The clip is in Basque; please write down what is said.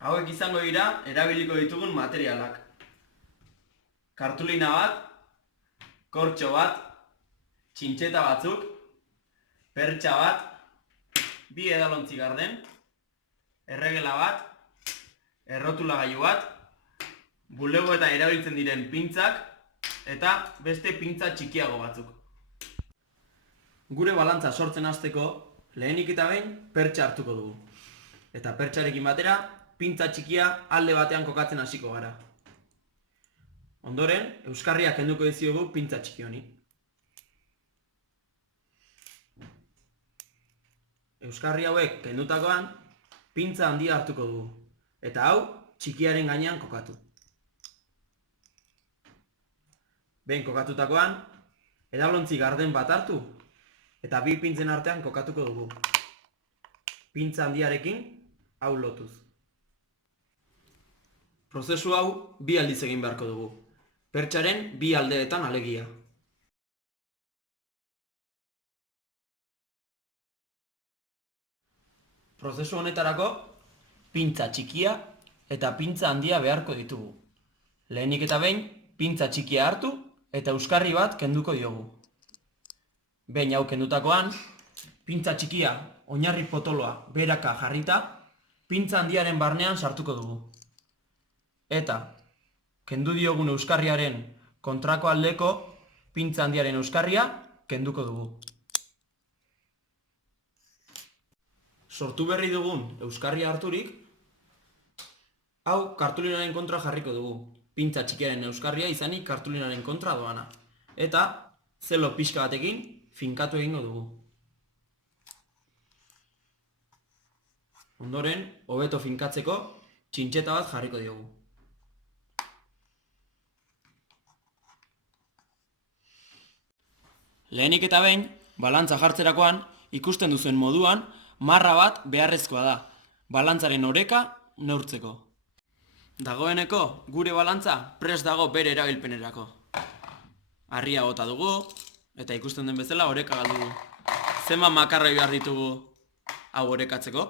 Hauek izango dira erabiliko ditugun materialak. Kartulina bat, kortxo bat, txintxeta batzuk, pertsa bat, bi edalontzi garden, erregela bat, errotulagailu bat, bulegoetan erabiltzen diren pintzak eta beste pintza txikiago batzuk. Gure balantza sortzen hasteko, lehenik eta behin pertsa hartuko dugu. Eta pertsarekin batera, pintza txikia alde batean kokatzen hasiko gara. Ondoren, euskarriak kenduko diziogu pintza txiki honi. Euskarri hauek kendutakoan, pintza handia hartuko dugu. Eta hau, txikiaren gainean kokatu. Behin kokatutakoan, edalontzi garden bat hartu, eta bi pintzen artean kokatuko dugu. Pintza handiarekin, hau lotuz. Prozesu hau bi aldiz egin beharko dugu. Pertsaren bi aldeetan alegia. Prozesu honetarako, pintza txikia eta pintza handia beharko ditugu. Lehenik eta behin, pintza txikia hartu eta euskarri bat kenduko diogu. Behin hau kendutakoan, pintza txikia oinarri potoloa beheraka jarrita, pintza handiaren barnean sartuko dugu. Eta, kendu diogun euskarriaren kontrako aldeko pintza handiaren euskarria kenduko dugu. Sortu berri dugun euskarria harturik, hau kartulinaren kontra jarriko dugu. Pintza txikiaren euskarria izanik kartulinaren kontra doana. Eta, zelo pixka batekin finkatu egingo dugu. Ondoren, hobeto finkatzeko txintxeta bat jarriko diogu. Lehenik eta behin, balantza jartzerakoan, ikusten duzuen moduan, marra bat beharrezkoa da, balantzaren oreka neurtzeko. Dagoeneko, gure balantza prest dago bere erabilpenerako. Harria bota dugu, eta ikusten den bezala oreka galdu dugu. Zenbat makarroi behar ditugu hau orekatzeko?